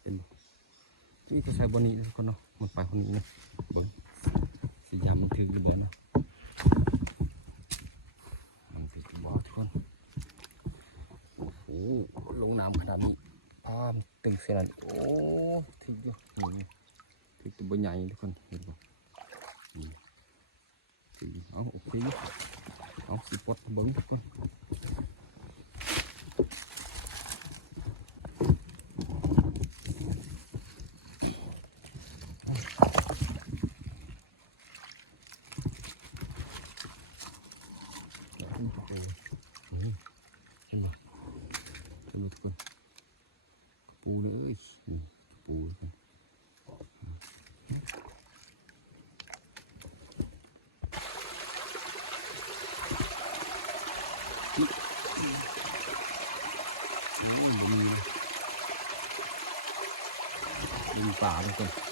เป็นที่ก็ใช้บนนี้ทุกคนเนาะมันไปคนนี้นะบนสียำมันถืออยู่บนนะมันถือบ่อทุกคนโอ้โหลงน้ำขนาดนี้พามตึงเสียนโอ้ถืออยู่นี่ถือตัวใหญ่ทุกคนเห็นป่ะถือเอาโอเคเอาสิปลดเบิ้งทุกคนปูเลยปูมีป่าทุกคน